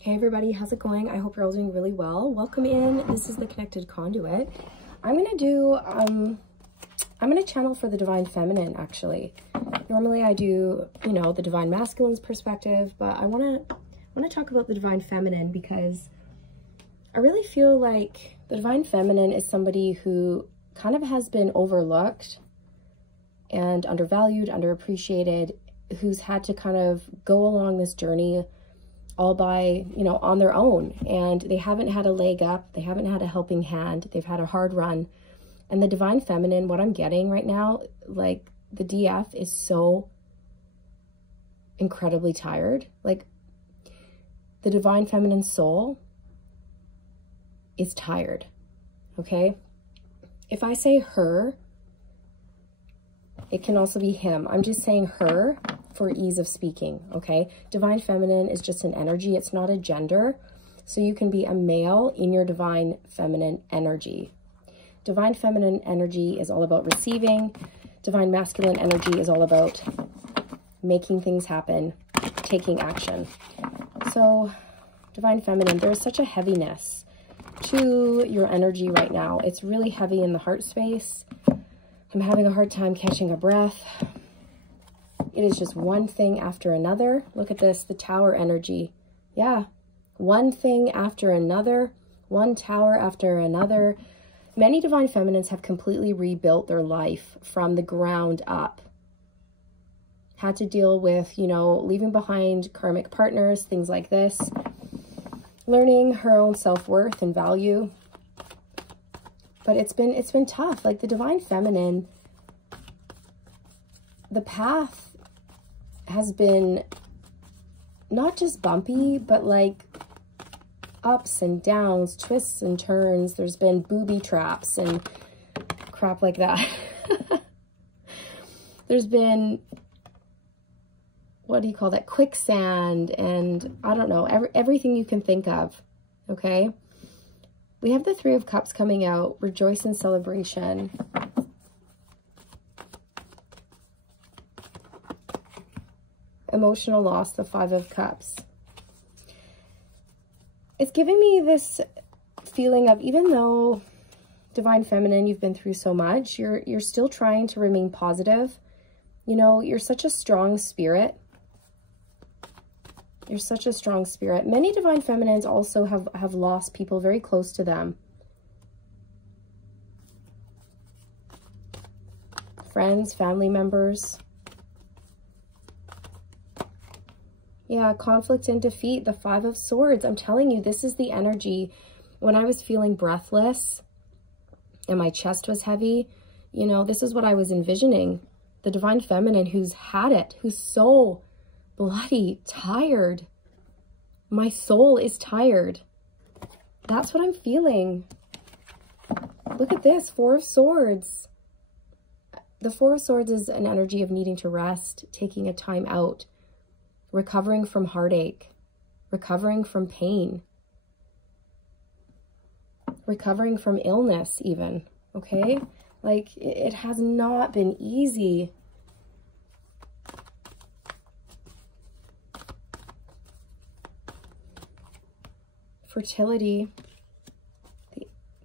Hey everybody, how's it going? I hope you're all doing really well. Welcome in. This is the Connected Conduit. I'm gonna channel for the Divine Feminine, actually. Normally I do, the Divine Masculine's perspective, but I wanna talk about the Divine Feminine because I really feel like the Divine Feminine is somebody who kind of has been overlooked and undervalued, underappreciated, who's had to kind of go along this journey all by, on their own. And they haven't had a leg up. They haven't had a helping hand. They've had a hard run. And the Divine Feminine, what I'm getting right now, like the DF is so incredibly tired. Like the Divine Feminine soul is tired. Okay. If I say her, it can also be him. I'm just saying her for ease of speaking, okay? Divine Feminine is just an energy. It's not a gender. So you can be a male in your Divine Feminine energy. Divine Feminine energy is all about receiving. Divine Masculine energy is all about making things happen, taking action. So Divine Feminine, there's such a heaviness to your energy right now. It's really heavy in the heart space. I'm having a hard time catching a breath. It is just one thing after another. Look at this, the Tower energy. Yeah, one thing after another, one tower after another. Many Divine Feminines have completely rebuilt their life from the ground up. Had to deal with, leaving behind karmic partners, things like this. Learning her own self-worth and value. But it's been tough. Like the Divine Feminine, the path has been not just bumpy, but like ups and downs, twists and turns. There's been booby traps and crap like that. There's been, what do you call that? Quicksand and I don't know, everything you can think of. Okay. We have the Three of Cups coming out, rejoice and celebration. Emotional loss, the Five of Cups. It's giving me this feeling of, even though Divine Feminine, you've been through so much, you're still trying to remain positive. You're such a strong spirit. You're such a strong spirit. Many Divine Feminines also have lost people very close to them. Friends, family members. Yeah, conflict and defeat, the Five of Swords. I'm telling you, this is the energy. When I was feeling breathless and my chest was heavy, this is what I was envisioning. The Divine Feminine who's had it, who's so bloody tired. My soul is tired. That's what I'm feeling. Look at this, Four of Swords. The Four of Swords is an energy of needing to rest, taking a time out, recovering from heartache, recovering from pain, recovering from illness even, okay? Like, it has not been easy. Fertility,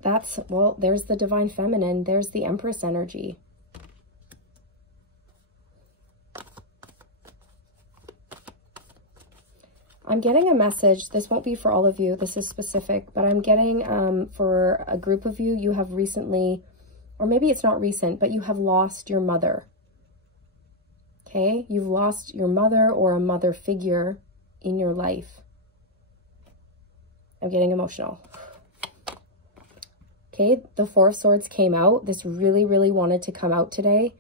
there's the Divine Feminine, there's the Empress energy. I'm getting a message, this won't be for all of you, this is specific, but I'm getting for a group of you, you have recently, or maybe it's not recent, but you have lost your mother. Okay, you've lost your mother or a mother figure in your life. I'm getting emotional. Okay, the Four of Swords came out. This really, really wanted to come out today.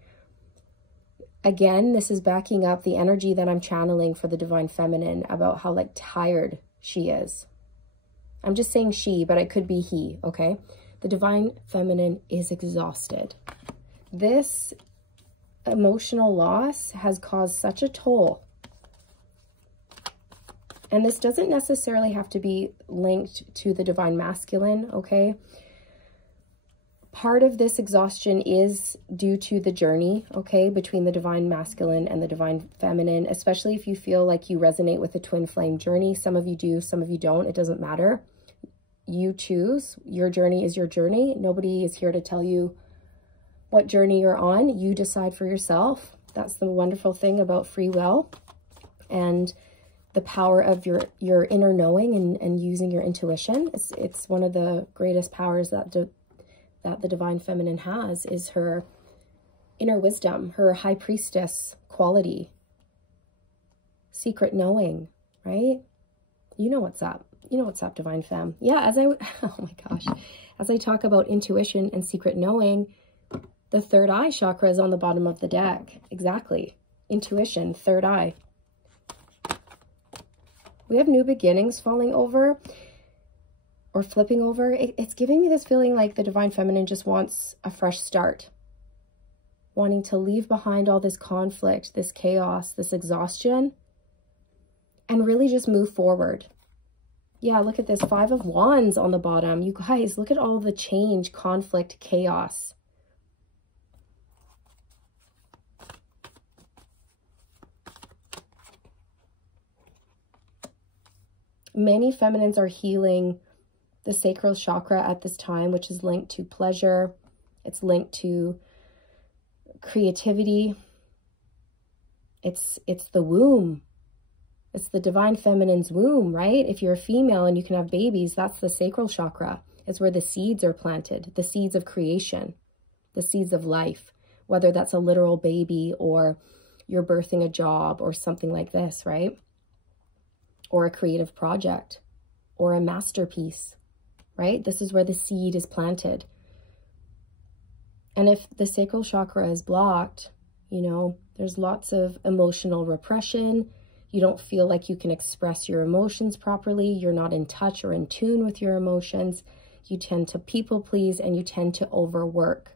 Again, this is backing up the energy that I'm channeling for the Divine Feminine about how tired she is. I'm just saying she, but it could be he, okay? The Divine Feminine is exhausted. This emotional loss has caused such a toll. And this doesn't necessarily have to be linked to the Divine Masculine, okay? part of this exhaustion is due to the journey, okay, between the divine masculine and the divine feminine, especially if you feel like you resonate with the twin flame journey. Some of you do, some of you don't. It doesn't matter. You choose. Your journey is your journey. Nobody is here to tell you what journey you're on. You decide for yourself. That's the wonderful thing about free will and the power of your inner knowing and using your intuition. It's one of the greatest powers that the divine feminine has, is her inner wisdom, her high priestess quality, secret knowing, right? You know what's up. You know what's up, divine femme. Yeah, oh my gosh, as I talk about intuition and secret knowing, the third eye chakra is on the bottom of the deck. Exactly. Intuition, third eye. We have new beginnings falling over or flipping over. It's giving me this feeling like the divine feminine just wants a fresh start, wanting to leave behind all this conflict, this chaos, this exhaustion, and really just move forward. Yeah, look at this, 5 of Wands on the bottom. You guys, look at all the change, conflict, chaos. Many feminines are healing the sacral chakra at this time, which is linked to pleasure. It's linked to creativity. It's the womb. It's the divine feminine's womb, right? If you're a female and you can have babies, that's the sacral chakra. It's where the seeds are planted, the seeds of creation, the seeds of life, whether that's a literal baby or you're birthing a job or something like this, right? Or a creative project or a masterpiece, right? This is where the seed is planted. And if the sacral chakra is blocked, you know, there's lots of emotional repression. You don't feel like you can express your emotions properly. You're not in touch or in tune with your emotions. You tend to people please and you tend to overwork.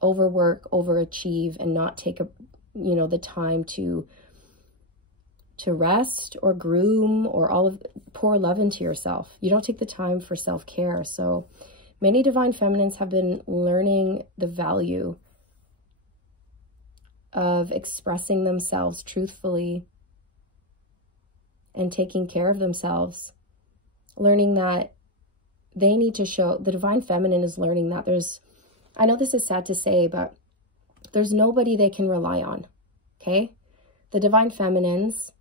Overachieve, and not take the time to rest or groom or pour love into yourself. You don't take the time for self-care. So many divine feminines have been learning the value of expressing themselves truthfully and taking care of themselves, learning that they need to show, the divine feminine is learning that I know this is sad to say, but there's nobody they can rely on, okay? The divine feminines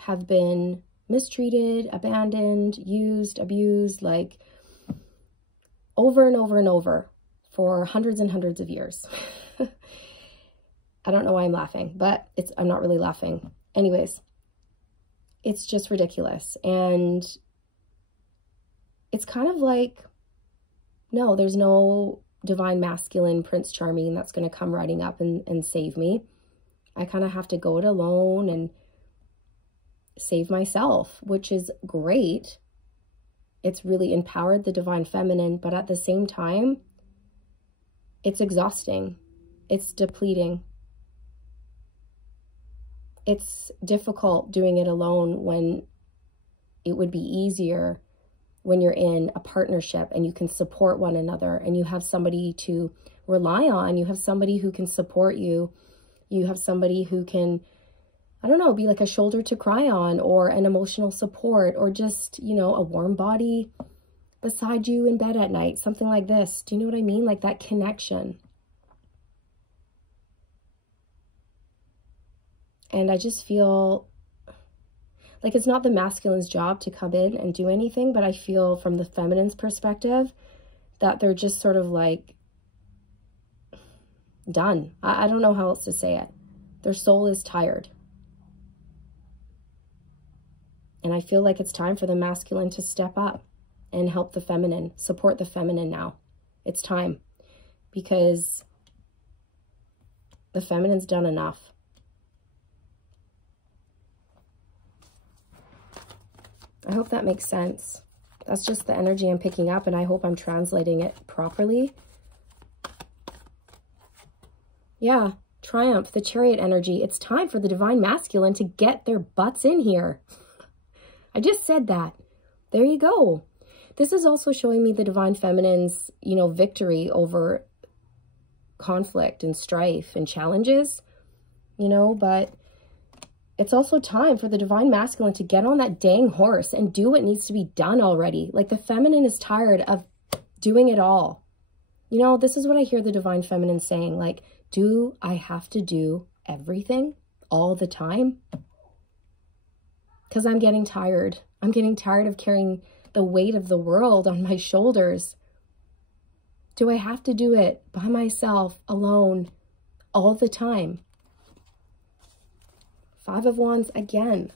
have been mistreated, abandoned, used, abused, like over and over and over for hundreds and hundreds of years. I don't know why I'm laughing, but I'm not really laughing. Anyways, it's just ridiculous. And it's kind of like, no, there's no divine masculine Prince Charming that's going to come riding up and save me. I kind of have to go it alone and save myself, which is great. It's really empowered the divine feminine, but at the same time, it's exhausting. It's depleting. It's difficult doing it alone when it would be easier when you're in a partnership and you can support one another and you have somebody to rely on. You have somebody who can support you. You have somebody who can, I don't know, be like a shoulder to cry on, or an emotional support, or just, a warm body beside you in bed at night, something like this. Do you know what I mean? Like that connection. And I just feel like it's not the masculine's job to come in and do anything, but I feel from the feminine's perspective that they're just sort of like done. I don't know how else to say it. Their soul is tired. And I feel like it's time for the masculine to step up and help the feminine, support the feminine now. It's time, because the feminine's done enough. I hope that makes sense. That's just the energy I'm picking up, and I hope I'm translating it properly. Yeah, triumph, the chariot energy. It's time for the divine masculine to get their butts in here. I just said that. There you go. This is also showing me the divine feminine's, you know, victory over conflict and strife and challenges, you know, but it's also time for the divine masculine to get on that dang horse and do what needs to be done already. Like, the feminine is tired of doing it all. You know, this is what I hear the divine feminine saying, like, do I have to do everything all the time? Because I'm getting tired. I'm getting tired of carrying the weight of the world on my shoulders. Do I have to do it by myself, alone, all the time? Five of Wands again.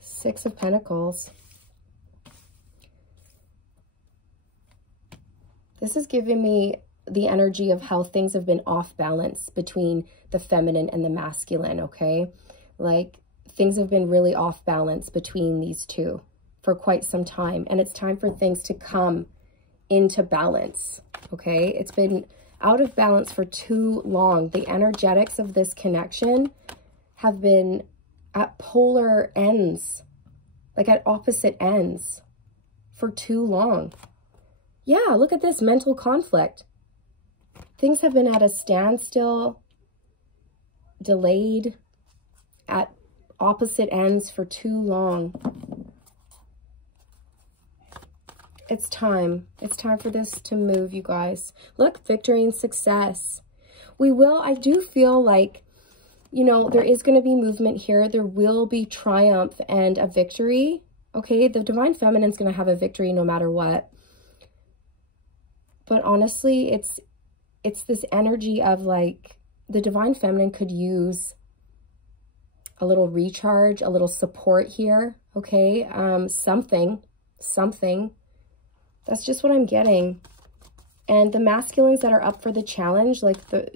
Six of Pentacles. This is giving me the energy of how things have been off balance between the feminine and the masculine, okay? Like, things have been really off balance between these two for quite some time. And it's time for things to come into balance, okay? It's been out of balance for too long. The energetics of this connection have been at polar ends, like at opposite ends for too long. Yeah, look at this mental conflict. Things have been at a standstill, delayed, at opposite ends for too long. It's time. It's time for this to move, you guys. Look, victory and success. I do feel like, you know, there is going to be movement here. There will be triumph and a victory. Okay, the divine feminine is going to have a victory no matter what. But honestly, it's this energy of, like, the divine feminine could use a little recharge, a little support here. Okay, something. That's just what I'm getting. And the masculines that are up for the challenge, like the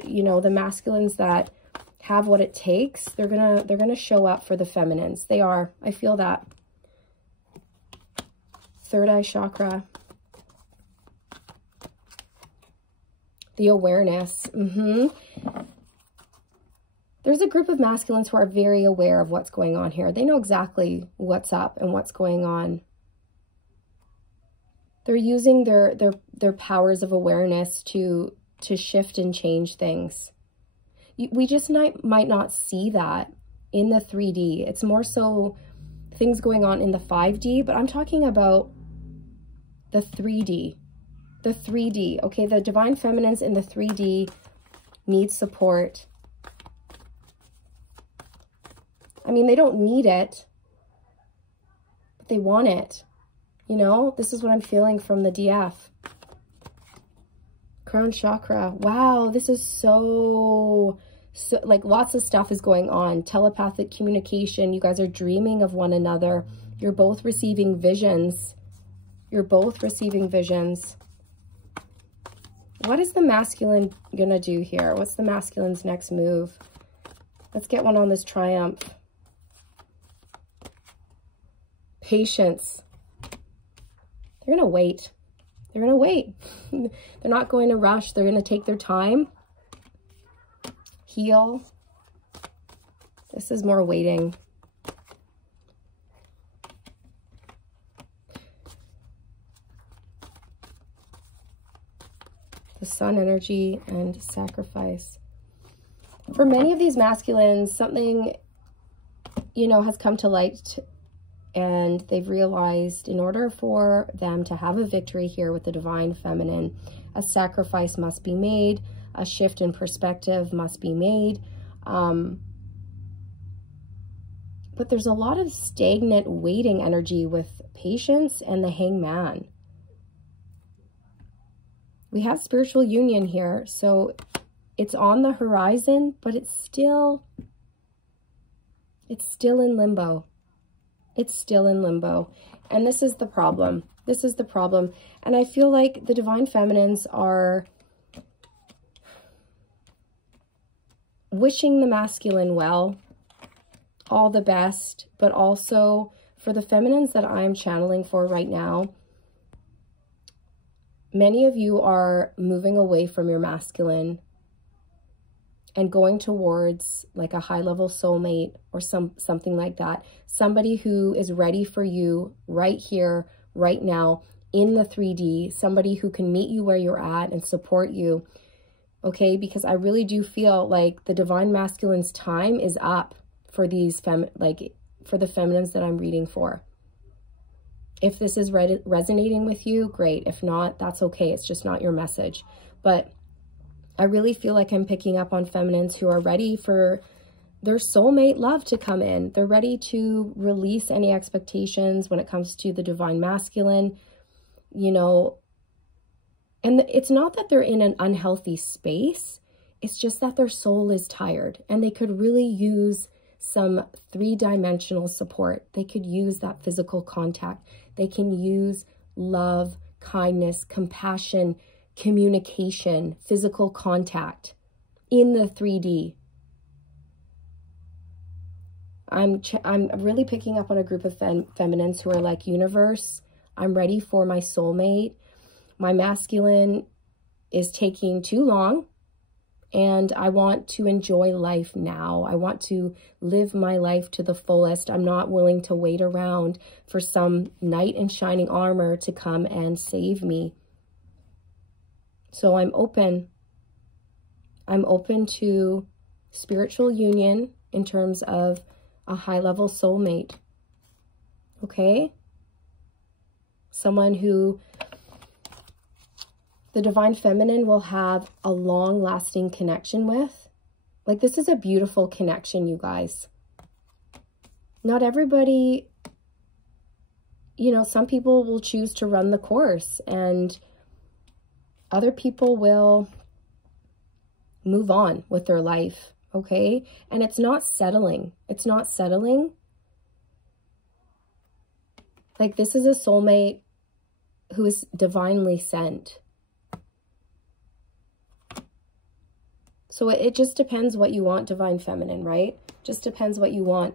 masculines that have what it takes, they're gonna show up for the feminines. They are. I feel that. Third eye chakra. The awareness. There's a group of masculines who are very aware of what's going on here. They know exactly what's up and what's going on. They're using their powers of awareness to shift and change things. We just might not see that in the 3D. It's more so things going on in the 5D, but I'm talking about the 3D. The 3D, okay? The divine feminines in the 3D need support. I mean, they don't need it, but they want it. You know, this is what I'm feeling from the DF. Crown chakra. Wow, this is so like, lots of stuff is going on. Telepathic communication. You guys are dreaming of one another. You're both receiving visions. You're both receiving visions. What is the masculine gonna do here? What's the masculine's next move? Let's get one on this triumph. Patience. They're gonna wait. They're gonna wait. They're not going to rush. They're gonna take their time. Heal. This is more waiting. The sun energy and sacrifice. For many of these masculines, something, you know, has come to light, and they've realized in order for them to have a victory here with the divine feminine, a sacrifice must be made, a shift in perspective must be made. But there's a lot of stagnant waiting energy with patience and the hangman. We have spiritual union here, so it's on the horizon, but it's still in limbo. It's still in limbo. And this is the problem. This is the problem. And I feel like the divine feminines are wishing the masculine well, all the best, but also for the feminines that I'm channeling for right now, many of you are moving away from your masculine and going towards like a high-level soulmate or something like that. Somebody who is ready for you right here, right now, in the 3D. Somebody who can meet you where you're at and support you. Okay, because I really do feel like the divine masculine's time is up for these for the feminines that I'm reading for. If this is resonating with you, great. If not, that's okay. It's just not your message. But I really feel like I'm picking up on feminines who are ready for their soulmate love to come in. They're ready to release any expectations when it comes to the divine masculine, you know. And it's not that they're in an unhealthy space. It's just that their soul is tired and they could really use some three-dimensional support. They could use that physical contact. They can use love, kindness, compassion, communication, physical contact in the 3D. I'm really picking up on a group of feminines who are like, universe, I'm ready for my soulmate. My masculine is taking too long and I want to enjoy life now. I want to live my life to the fullest. I'm not willing to wait around for some knight in shining armor to come and save me. So I'm open. I'm open to spiritual union in terms of a high-level soulmate. Okay? Someone who the divine feminine will have a long-lasting connection with. Like, this is a beautiful connection, you guys. Not everybody, you know, some people will choose to run the course and other people will move on with their life, okay? And it's not settling. It's not settling. Like, this is a soulmate who is divinely sent. So it just depends what you want, divine feminine, right? Just depends what you want.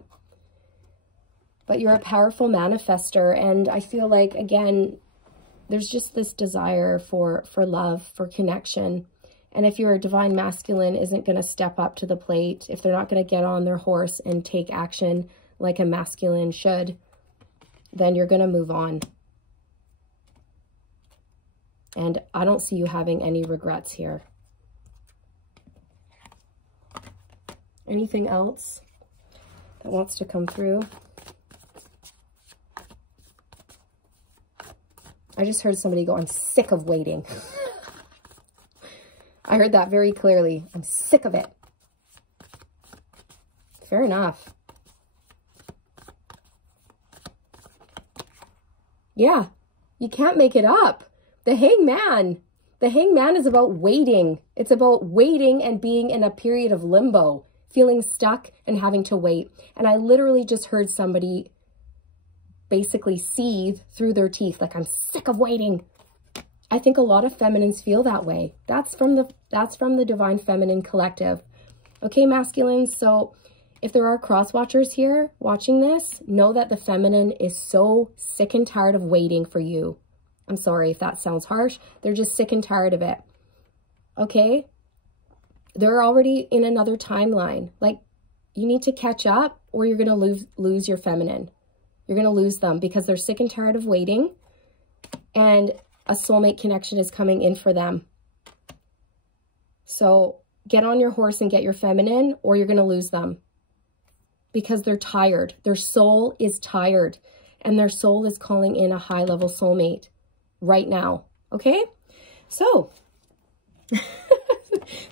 But you're a powerful manifester. And I feel like, again, there's just this desire for love, for connection. And if your divine masculine isn't going to step up to the plate, if they're not going to get on their horse and take action like a masculine should, then you're going to move on. And I don't see you having any regrets here. Anything else that wants to come through? I just heard somebody go, I'm sick of waiting. I heard that very clearly. I'm sick of it. Fair enough. Yeah, you can't make it up. The hangman. The hangman is about waiting. It's about waiting and being in a period of limbo, feeling stuck and having to wait. And I literally just heard somebody basically seethe through their teeth, like, I'm sick of waiting. I think a lot of feminines feel that way. That's from the Divine Feminine Collective. Okay, masculines, so if there are cross watchers here watching this, know that the feminine is so sick and tired of waiting for you. I'm sorry if that sounds harsh. They're just sick and tired of it. Okay? They're already in another timeline. Like, you need to catch up or you're going to lose your feminine. You're going to lose them because they're sick and tired of waiting and a soulmate connection is coming in for them. So get on your horse and get your feminine or you're going to lose them because they're tired. Their soul is tired and their soul is calling in a high-level soulmate right now. Okay? So,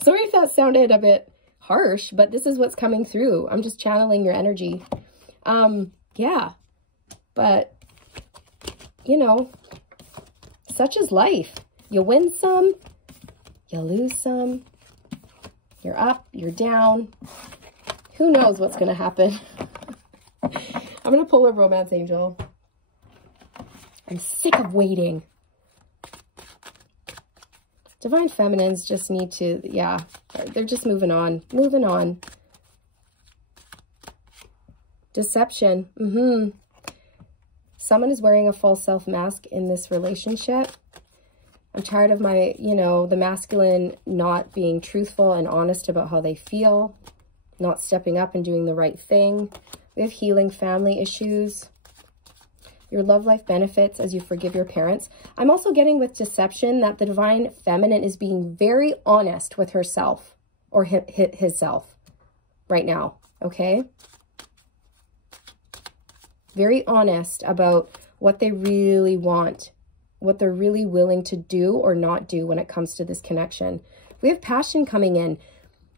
sorry if that sounded a bit harsh, but this is what's coming through. I'm just channeling your energy. Yeah. But, you know, such is life. You win some, you lose some. You're up, you're down. Who knows what's going to happen? I'm going to pull a romance angel. I'm sick of waiting. Divine feminines just need to, yeah, they're just moving on. Moving on. Deception. Someone is wearing a false self mask in this relationship. I'm tired of my, you know, the masculine not being truthful and honest about how they feel, not stepping up and doing the right thing. We have healing family issues. Your love life benefits as you forgive your parents. I'm also getting with deception that the divine feminine is being very honest with herself or himself right now, okay? Very honest about what they really want, what they're really willing to do or not do when it comes to this connection. We have passion coming in.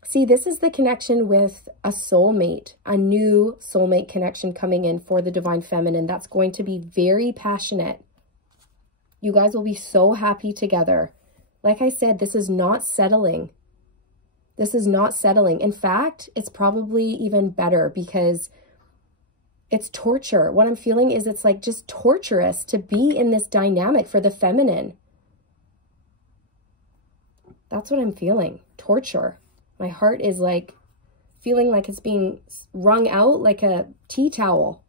See, this is the connection with a soulmate, a new soulmate connection coming in for the divine feminine. That's going to be very passionate. You guys will be so happy together. Like I said, this is not settling. This is not settling. In fact, it's probably even better because it's torture. What I'm feeling is it's like just torturous to be in this dynamic for the feminine. That's what I'm feeling. Torture. My heart is like feeling like it's being wrung out like a tea towel.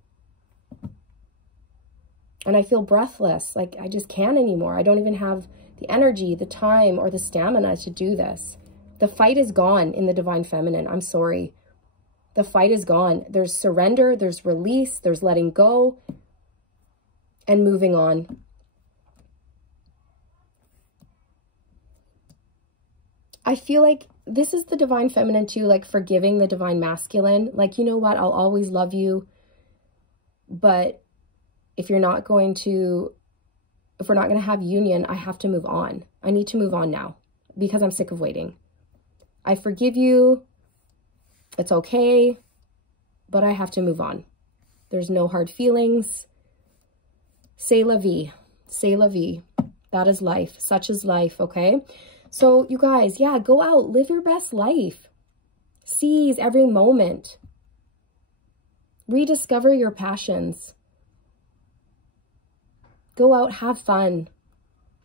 And I feel breathless, like I just can't anymore. I don't even have the energy, the time, or the stamina to do this. The fight is gone in the divine feminine. I'm sorry. The fight is gone. There's surrender, there's release, there's letting go, and moving on. I feel like this is the divine feminine too, like forgiving the divine masculine. Like, you know what? I'll always love you. But if you're not going to, if we're not going to have union, I have to move on. I need to move on now because I'm sick of waiting. I forgive you. It's okay. But I have to move on. There's no hard feelings. C'est la vie. C'est la vie. That is life. Such is life, okay? So you guys, yeah, go out, live your best life. Seize every moment. Rediscover your passions. Go out, have fun.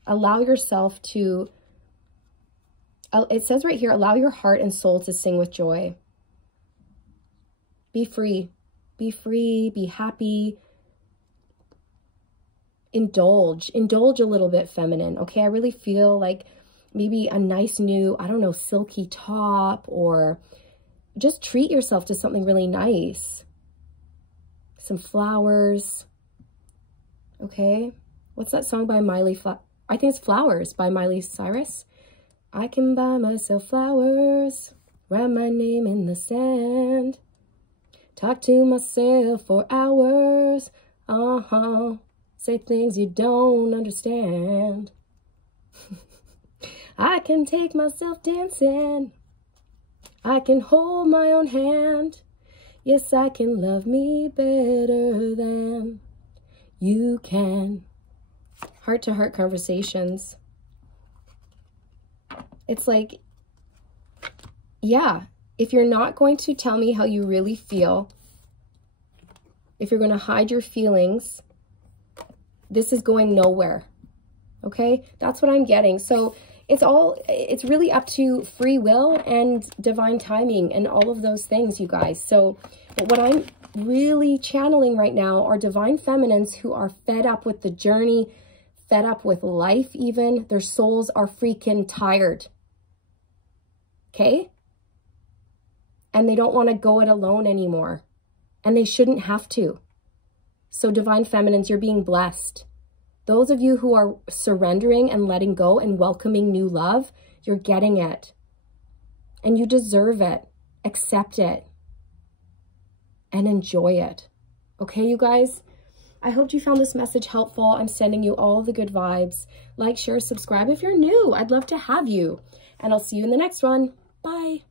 Allow yourself to, it says right here, allow your heart and soul to sing with joy. Be free. Be free, be happy. Indulge a little bit feminine, okay? I really feel like maybe a nice new, I don't know, silky top, or just treat yourself to something really nice. Some flowers, okay? What's that song by I think it's Flowers by Miley Cyrus. I can buy myself flowers, write my name in the sand, talk to myself for hours, say things you don't understand. I can take myself dancing. I can hold my own hand. Yes, I can love me better than you can. Heart-to-heart conversations. It's like, yeah, if you're not going to tell me how you really feel, if you're going to hide your feelings, this is going nowhere. Okay? That's what I'm getting. So it's really up to free will and divine timing and all of those things, you guys. So what I'm really channeling right now are divine feminines who are fed up with the journey, fed up with life even. Their souls are freaking tired. Okay? And they don't want to go it alone anymore. And they shouldn't have to. So divine feminines, you're being blessed. Those of you who are surrendering and letting go and welcoming new love, you're getting it. And you deserve it. Accept it. And enjoy it. Okay, you guys? I hope you found this message helpful. I'm sending you all the good vibes. Like, share, subscribe if you're new. I'd love to have you. And I'll see you in the next one. Bye.